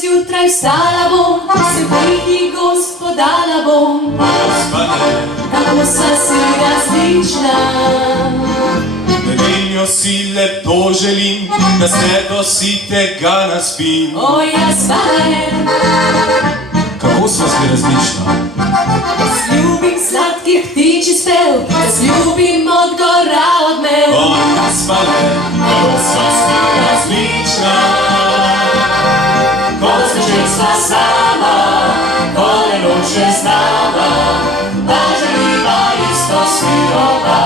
zjutraj vstala bom, se vidi gospodala bom. Kako sva si različna. Nedeljo si lepo želim, da se do sitega naspim. O, jaz pa ne. Kako sva si različna? Jaz ljubim sladkih ptičji spev, jaz ljubim od gora odmev. O, jaz pa ne. Kako sva si različna? Ko zvečer sva sama, ko le noč je z nama, pa želiva isto svi oba.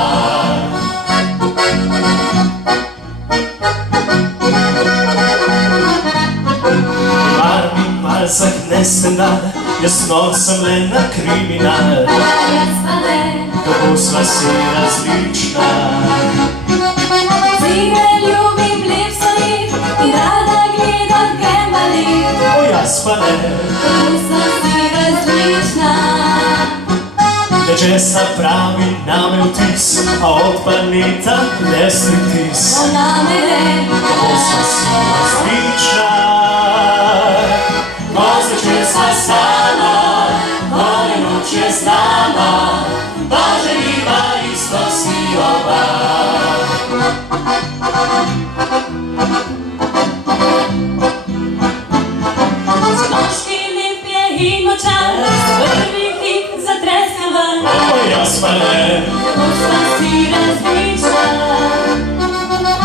Mar zahne se dan, jaz nosim le na kriminal. Jaz pa ne. Kako sva si različna. Zime ljubim lep sonit in rada gledam Gembali. O, jaz pa ne. Kako sva si različna. Nečesa pravi name vtis, a od planeta le striptiz. O, name ne. Kako sva si različna. Ko zvečer sva sama, ko le noč je z nama, pa želiva isto svi oba. Moški lep je in močan, prvi hip zatresne ven. O, jaz pa ne. Kako sva si različna.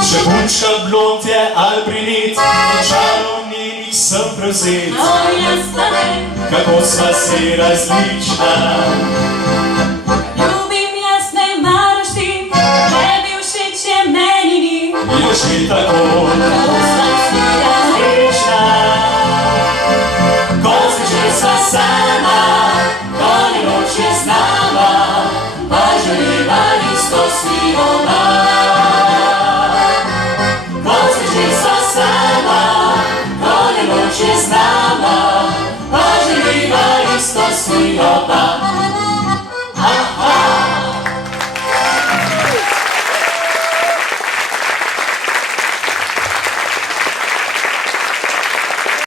Še punčka blond je ali brinit, in čarov nisem prevzet. O, jaz pa ne. Kako sva si različna. Ljubim jaz ne maraš ti, tebi všeč je meni ni. Je že tako. Kako sva si različna. Ko zvečer sva sama, Ko le noč je z nama, pa želiva isto svi oba. Ko zvečer sva sama, ko le noč je z nama, pa želiva isto svi oba.